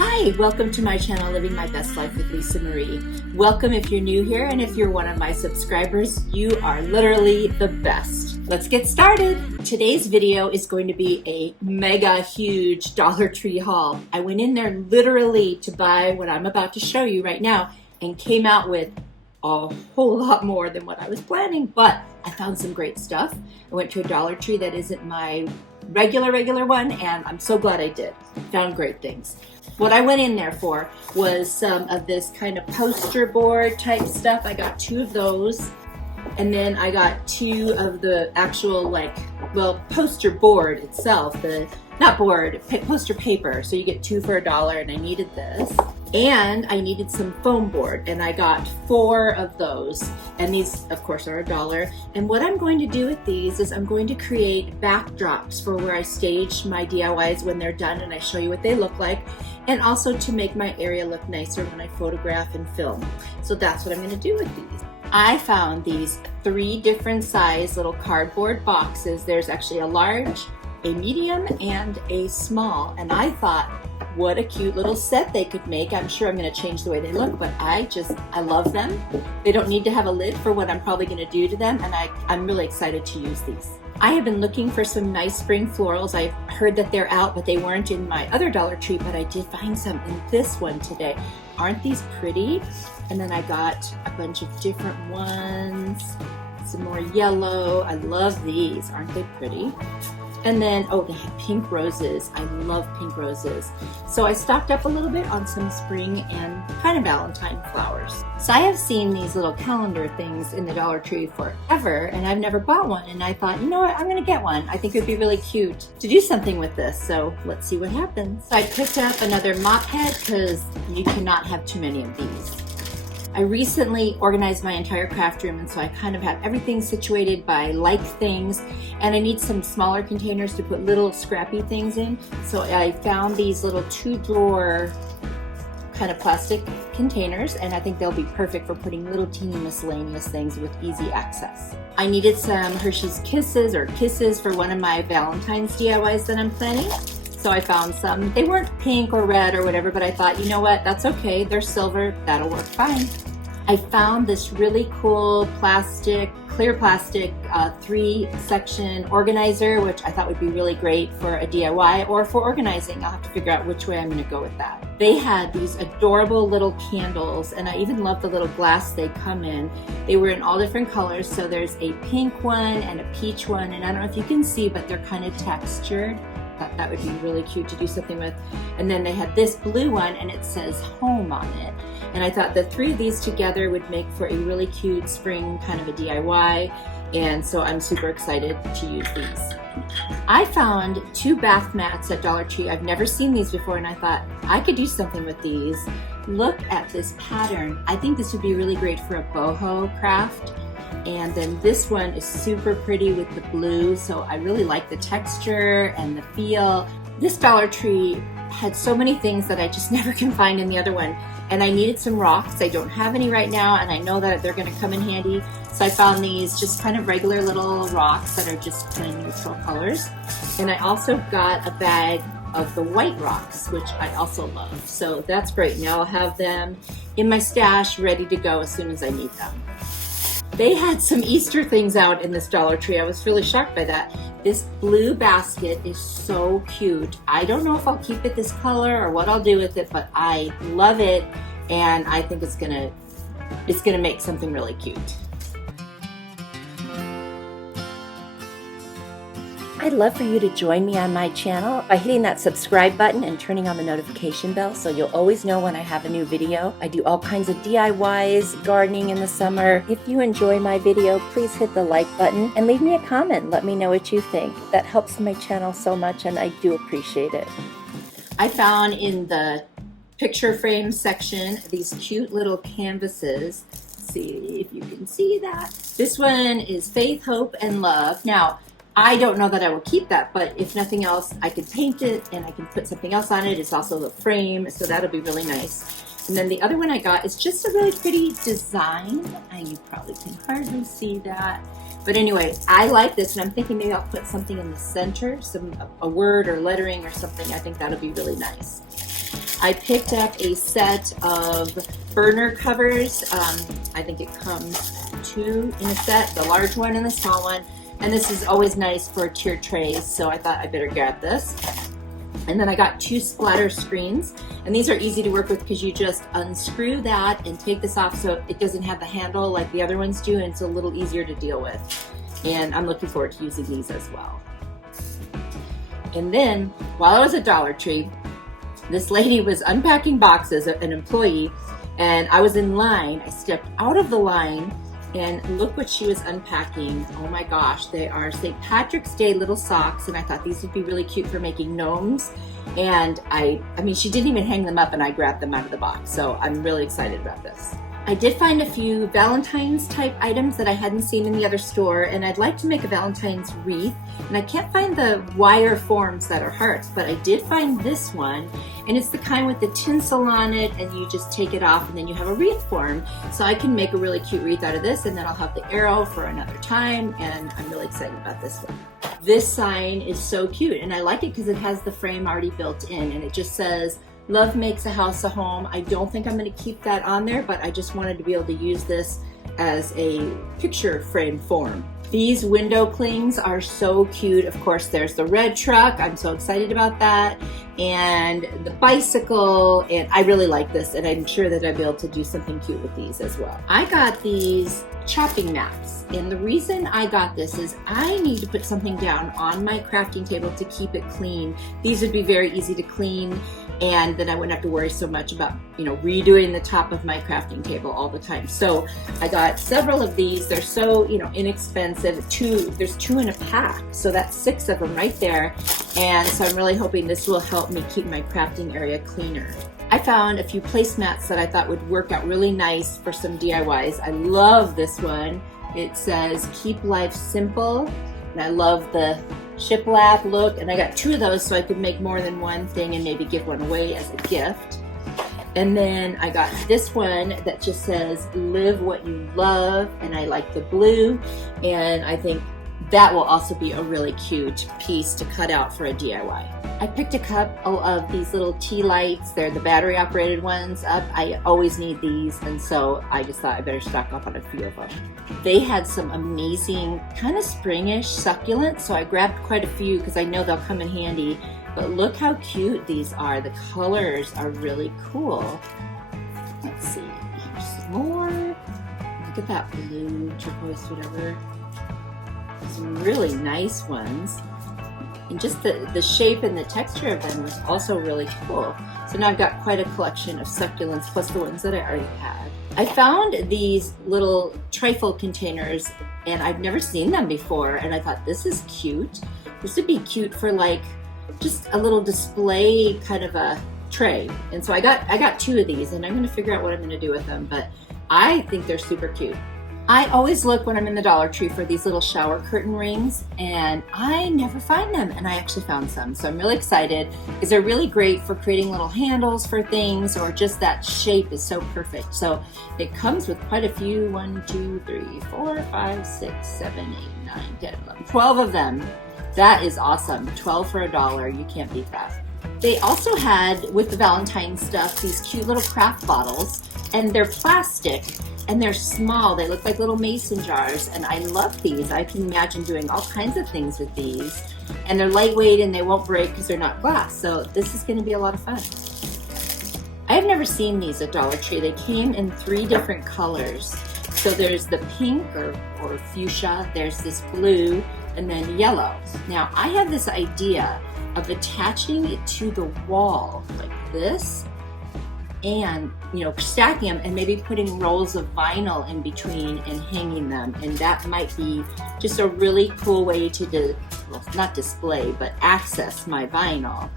Hi, welcome to my channel, Living My Best Life with Lisa Marie. Welcome if you're new here, and if you're one of my subscribers, you are literally the best. Let's get started. Today's video is going to be a mega huge Dollar Tree haul. I went in there literally to buy what I'm about to show you right now and came out with a whole lot more than what I was planning, but I found some great stuff. I went to a Dollar Tree that isn't my regular one, and I'm so glad I did. Found great things. What I went in there for was some of this kind of poster board type stuff. I got 2 of those, and then I got 2 of the actual poster board itself, poster paper. So you get 2 for $1, and I needed this. And I needed some foam board, and I got 4 of those. And these, of course, are $1. And what I'm going to do with these is I'm going to create backdrops for where I stage my DIYs when they're done, and I show you what they look like, and also to make my area look nicer when I photograph and film. So that's what I'm going to do with these. I found these 3 different size little cardboard boxes. There's actually a large, a medium, and a small. And I thought, what a cute little set they could make. I'm sure I'm going to change the way they look, but I love them. They don't need to have a lid for what I'm probably going to do to them, and I'm really excited to use these. I have been looking for some nice spring florals. I've heard that they're out, but they weren't in my other Dollar Tree, but I did find some in this one today. Aren't these pretty? And then I got a bunch of different ones, some more yellow. I love these. Aren't they pretty? And then, oh, they had pink roses. I love pink roses. So I stocked up a little bit on some spring and kind of Valentine flowers. So I have seen these little calendar things in the Dollar Tree forever, and I've never bought one. And I thought, you know what, I'm gonna get one. I think it would be really cute to do something with this. So let's see what happens. So I picked up another Mop Head because you cannot have too many of these. I recently organized my entire craft room, and so I kind of have everything situated by like things, and I need some smaller containers to put little scrappy things in. So I found these little 2-drawer kind of plastic containers, and I think they'll be perfect for putting little teeny miscellaneous things with easy access. I needed some Hershey's Kisses for one of my Valentine's DIYs that I'm planning. So I found some. They weren't pink or red or whatever, but I thought, you know what, that's okay. They're silver, that'll work fine. I found this really cool clear plastic 3-section organizer, which I thought would be really great for a DIY or for organizing. I'll have to figure out which way I'm gonna go with that. They had these adorable little candles, and I even love the little glass they come in. They were in all different colors, so there's a pink one and a peach one, and I don't know if you can see, but they're kind of textured. Thought that would be really cute to do something with. And then they had this blue one, and it says home on it. And I thought the 3 of these together would make for a really cute spring kind of a DIY. And so I'm super excited to use these. I found 2 bath mats at Dollar Tree. I've never seen these before, and I thought I could do something with these. Look at this pattern. I think this would be really great for a boho craft. And then this one is super pretty with the blue, so I really like the texture and the feel. This Dollar Tree had so many things that I just never can find in the other one. And I needed some rocks. I don't have any right now, and I know that they're gonna come in handy. So I found these just kind of regular little rocks that are just kind of neutral colors. And I also got a bag of the white rocks, which I also love. So that's great. Now I'll have them in my stash ready to go as soon as I need them. They had some Easter things out in this Dollar Tree. I was really shocked by that. This blue basket is so cute. I don't know if I'll keep it this color or what I'll do with it, but I love it, and I think it's gonna make something really cute. I'd love for you to join me on my channel by hitting that subscribe button and turning on the notification bell so you'll always know when I have a new video. I do all kinds of DIYs, gardening in the summer. If you enjoy my video, please hit the like button and leave me a comment. Let me know what you think. That helps my channel so much, and I do appreciate it. I found in the picture frame section these cute little canvases. Let's see if you can see that. This one is Faith, Hope, and Love. Now, I don't know that I will keep that, but if nothing else, I could paint it and I can put something else on it. It's also the frame, so that'll be really nice. And then the other one I got is just a really pretty design, and you probably can hardly see that. But anyway, I like this, and I'm thinking maybe I'll put something in the center, a word or lettering or something. I think that'll be really nice. I picked up a set of burner covers. I think it comes 2 in a set, the large one and the small one. And this is always nice for tiered trays, so I thought I better grab this. And then I got 2 splatter screens, and these are easy to work with because you just unscrew that and take this off so it doesn't have the handle like the other ones do, and it's a little easier to deal with. And I'm looking forward to using these as well. And then, while I was at Dollar Tree, this lady was unpacking boxes, an employee, and I was in line. I stepped out of the line, and look what she was unpacking. Oh my gosh, they are St. Patrick's Day little socks, and I thought these would be really cute for making gnomes. And I mean, she didn't even hang them up, and I grabbed them out of the box. So I'm really excited about this. I did find a few Valentine's type items that I hadn't seen in the other store, and I'd like to make a Valentine's wreath, and I can't find the wire forms that are hearts, but I did find this one, and it's the kind with the tinsel on it, and you just take it off and then you have a wreath form. So I can make a really cute wreath out of this, and then I'll have the arrow for another time, and I'm really excited about this one. This sign is so cute, and I like it because it has the frame already built in, and it just says, "Love makes a house a home." I don't think I'm going to keep that on there, but I just wanted to be able to use this as a picture frame form. These window clings are so cute. Of course, there's the red truck. I'm so excited about that. And the bicycle, and I really like this, and I'm sure that I'll be able to do something cute with these as well. I got these chopping mats, and the reason I got this is I need to put something down on my crafting table to keep it clean. These would be very easy to clean, and then I wouldn't have to worry so much about, redoing the top of my crafting table all the time. So I got several of these. They're so, inexpensive. There's 2 in a pack, so that's 6 of them right there. And so I'm really hoping this will help me keep my crafting area cleaner. I found a few placemats that I thought would work out really nice for some DIYs. I love this one. It says, "Keep life simple," and I love the shiplap look, and I got 2 of those so I could make more than one thing and maybe give one away as a gift. And then I got this one that just says, "Live what you love," and I like the blue, and I think that will also be a really cute piece to cut out for a DIY. I picked a couple of these little tea lights. They're the battery operated ones up. I always need these, and so I just thought I better stock up on a few of them. They had some amazing kind of springish succulents, so I grabbed quite a few because I know they'll come in handy. But look how cute these are. The colors are really cool. Let's see, here's some more. Look at that blue, turquoise, whatever. Some really nice ones. And just the shape and the texture of them was also really cool. So now I've got quite a collection of succulents plus the ones that I already had. I found these little trifle containers, and I've never seen them before, and I thought this is cute. This would be cute for like just a little display kind of a tray. And so I got 2 of these, and I'm going to figure out what I'm going to do with them, but I think they're super cute. I always look when I'm in the Dollar Tree for these little shower curtain rings, and I never find them, and I actually found some. So I'm really excited because they're really great for creating little handles for things, or just that shape is so perfect. So it comes with quite a few, 1, 2, 3, 4, 5, 6, 7, 8, 9, 10, 11, 12 of them. That is awesome. 12 for $1. You can't beat that. They also had, with the Valentine's stuff, these cute little craft bottles, and they're plastic. And they're small. They look like little mason jars, and I love these. I can imagine doing all kinds of things with these. And they're lightweight and they won't break because they're not glass. So this is going to be a lot of fun. I have never seen these at Dollar Tree. They came in 3 different colors. So there's the pink or fuchsia, there's this blue, and then yellow. Now I have this idea of attaching it to the wall like this, and stacking them and maybe putting rolls of vinyl in between and hanging them, and that might be just a really cool way to not display but access my vinyl.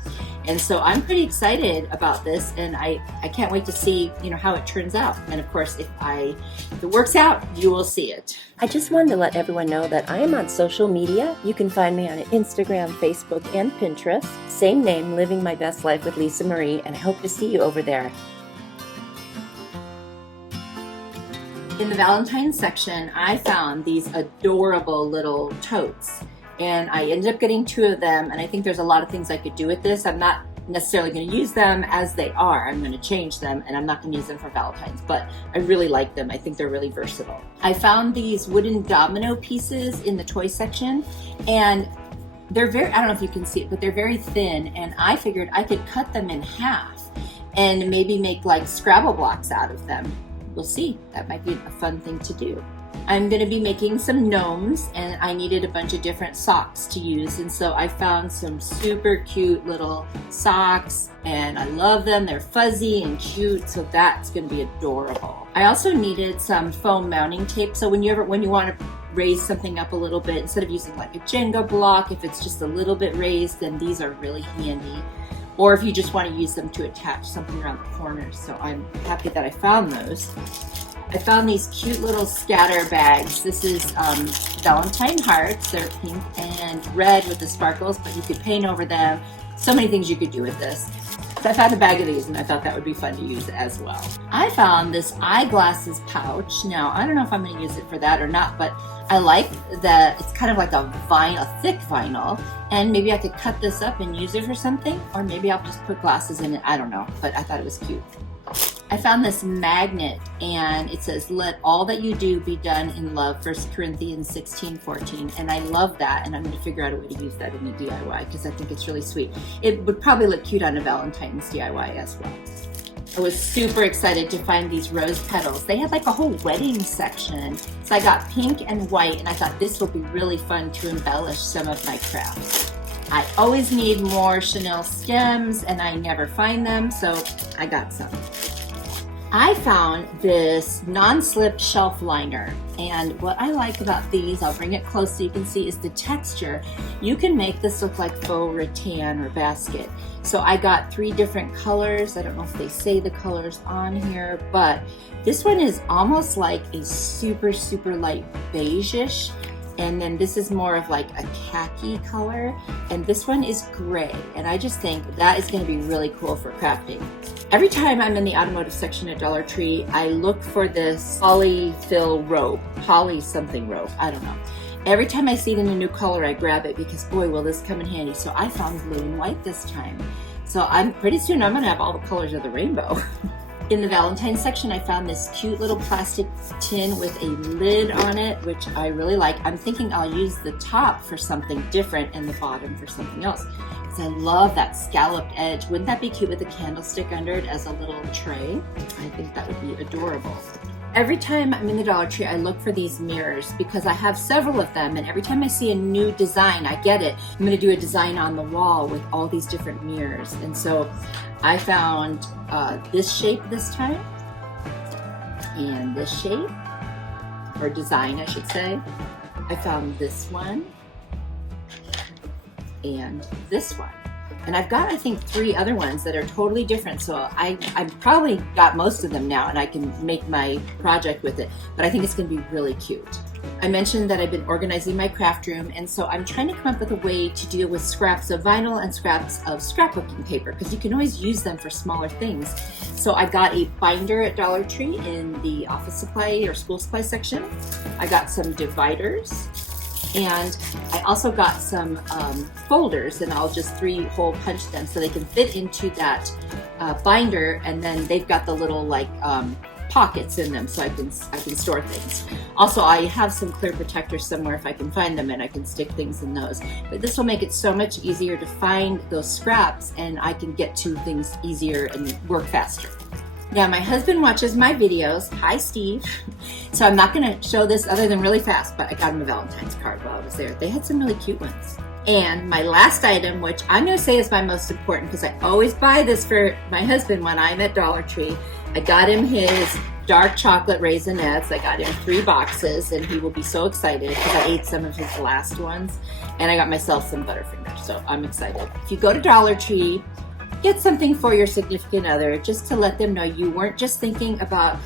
And so I'm pretty excited about this, and I can't wait to see how it turns out. And of course, if it works out, you will see it. I just wanted to let everyone know that I am on social media. You can find me on Instagram, Facebook, and Pinterest. Same name, Living My Best Life with Lisa Marie, and I hope to see you over there. In the Valentine's section, I found these adorable little totes, and I ended up getting 2 of them, and I think there's a lot of things I could do with this. I'm not necessarily going to use them as they are. I'm going to change them, and I'm not going to use them for Valentine's, but I really like them. I think they're really versatile. I found these wooden domino pieces in the toy section, and they're very, I don't know if you can see it, but they're very thin, and I figured I could cut them in half and maybe make like Scrabble blocks out of them. We'll see. That might be a fun thing to do. I'm going to be making some gnomes, and I needed a bunch of different socks to use, and so I found some super cute little socks, and I love them. They're fuzzy and cute, so that's going to be adorable. I also needed some foam mounting tape, so when you want to raise something up a little bit, instead of using like a Jenga block, if it's just a little bit raised, then these are really handy. Or if you just want to use them to attach something around the corners. So I'm happy that I found those. I found these cute little scatter bags. This is Valentine hearts. They're pink and red with the sparkles, but you could paint over them. So many things you could do with this. So I found a bag of these, and I thought that would be fun to use as well. I found this eyeglasses pouch. Now, I don't know if I'm going to use it for that or not, but I like that it's kind of like a vinyl, a thick vinyl, and maybe I could cut this up and use it for something, or maybe I'll just put glasses in it. I don't know, but I thought it was cute. I found this magnet, and it says, "Let all that you do be done in love," 1 Corinthians 16:14, and I love that, and I'm going to figure out a way to use that in the DIY because I think it's really sweet. It would probably look cute on a Valentine's DIY as well. I was super excited to find these rose petals. They had like a whole wedding section, so I got pink and white, and I thought this would be really fun to embellish some of my crafts. I always need more chenille stems, and I never find them, so I got some. I found this non-slip shelf liner, and what I like about these, I'll bring it close so you can see, is the texture. You can make this look like faux rattan or basket. So I got 3 different colors. I don't know if they say the colors on here, but this one is almost like a super, super light beige-ish. And then this is more of like a khaki color, and this one is gray, and I just think that is going to be really cool for crafting. Every time I'm in the automotive section at Dollar Tree, I look for this polyfill rope, poly something rope, I don't know. Every time I see it in a new color, I grab it because boy, will this come in handy. So I found blue and white this time. So pretty soon I'm going to have all the colors of the rainbow. In the Valentine's section, I found this cute little plastic tin with a lid on it, which I really like. I'm thinking I'll use the top for something different and the bottom for something else, because I love that scalloped edge. Wouldn't that be cute with a candlestick under it as a little tray? I think that would be adorable. Every time I'm in the Dollar Tree, I look for these mirrors because I have several of them, and every time I see a new design, I get it. I'm going to do a design on the wall with all these different mirrors, and so I found this shape this time, and this shape, or design I should say. I found this one, and this one. And I've got, I think, 3 other ones that are totally different, so I've probably got most of them now, and I can make my project with it, but I think it's going to be really cute. I mentioned that I've been organizing my craft room, and so I'm trying to come up with a way to deal with scraps of vinyl and scraps of scrapbooking paper, because you can always use them for smaller things. So I got a binder at Dollar Tree in the office supply or school supply section. I got some dividers, and I also got some folders, and I'll just 3-hole punch them so they can fit into that binder, and then they've got the little like pockets in them so I can store things. Also, I have some clear protectors somewhere if I can find them, and I can stick things in those. But this will make it so much easier to find those scraps, and I can get to things easier and work faster. Now, my husband watches my videos. Hi, Steve. So I'm not going to show this other than really fast, but I got him a Valentine's card while I was there. They had some really cute ones. And my last item, which I'm going to say is my most important because I always buy this for my husband when I'm at Dollar Tree. I got him his dark chocolate Raisinets. I got him 3 boxes, and he will be so excited because I ate some of his last ones. And I got myself some Butterfingers, so I'm excited. If you go to Dollar Tree, get something for your significant other just to let them know you weren't just thinking about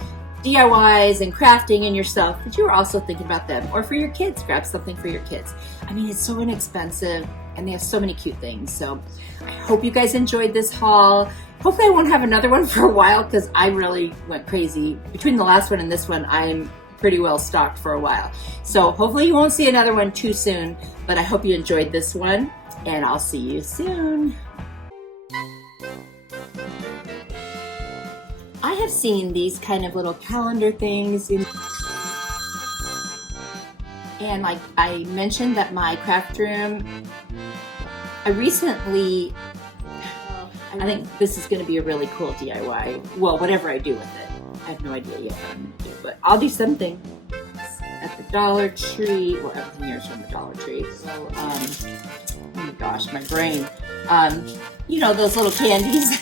DIYs and crafting and yourself, but you were also thinking about them. Or for your kids, grab something for your kids. I mean, it's so inexpensive, and they have so many cute things. So I hope you guys enjoyed this haul. Hopefully I won't have another one for a while because I really went crazy. Between the last one and this one, I'm pretty well stocked for a while. So hopefully you won't see another one too soon, but I hope you enjoyed this one, and I'll see you soon. I have seen these kind of little calendar things and like I mentioned that my craft room, I think this is going to be a really cool DIY. Well, whatever I do with it. I have no idea yet what I'm going to do, but I'll do something at the Dollar Tree. Well, everything here is from the Dollar Tree. So, oh my gosh, my brain. You know, those little candies.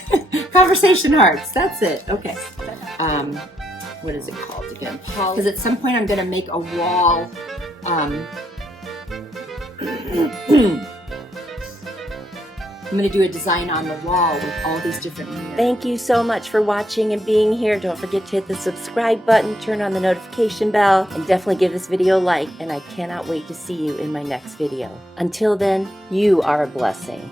Conversation hearts. That's it. Okay. What is it called again? Because at some point I'm going to make a wall. I'm going to do a design on the wall with all these different mirrors. Thank you so much for watching and being here. Don't forget to hit the subscribe button, turn on the notification bell, and definitely give this video a like. And I cannot wait to see you in my next video. Until then, you are a blessing.